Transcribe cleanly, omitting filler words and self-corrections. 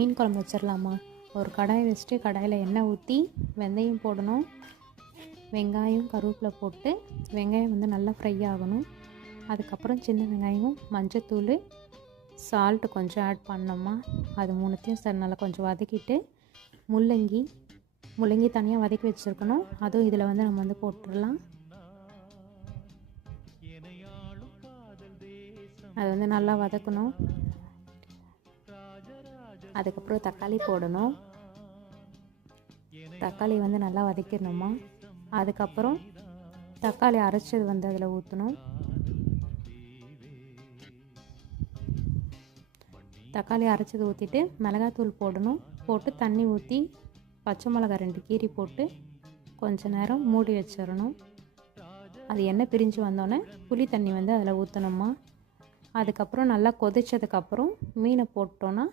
மீன் குழம்பு வச்சிடலாமா. ஒரு கடாய் வச்சுட்டு கடாயில் எண்ணெய் ஊற்றி வெந்தயம் போடணும். வெங்காயம் கருவேப்பிலை போட்டு வெங்காயம் வந்து நல்லா ஃப்ரை ஆகணும். அதுக்கப்புறம் சின்ன வெங்காயம், மஞ்சத்தூள், சால்ட்டு கொஞ்சம் ஆட் பண்ணோமா. அது மூணுத்தையும் சரி நல்லா கொஞ்சம் வதக்கிட்டு முள்ளங்கி தனியாக வதக்கி வச்சுருக்கணும். அதுவும் இதில் வந்து நம்ம வந்து போட்டுடலாம். அது வந்து நல்லா வதக்கணும். அதுக்கப்புறம் தக்காளி போடணும். தக்காளி வந்து நல்லா வதக்கிடணுமா. அதுக்கப்புறம் தக்காளி அரைச்சது வந்து அதில் ஊற்றணும். தக்காளி அரைச்சது ஊற்றிட்டு மிளகாத்தூள் போடணும். போட்டு தண்ணி ஊற்றி பச்சை மிளகா 2 கீரி போட்டு கொஞ்ச நேரம் மூடி வச்சிடணும். அது எண்ணெய் பிரிஞ்சு வந்தோடனே புளி தண்ணி வந்து அதில் ஊற்றணுமா. அதுக்கப்புறம் நல்லா கொதிச்சதுக்கப்புறம் மீனை போட்டோன்னா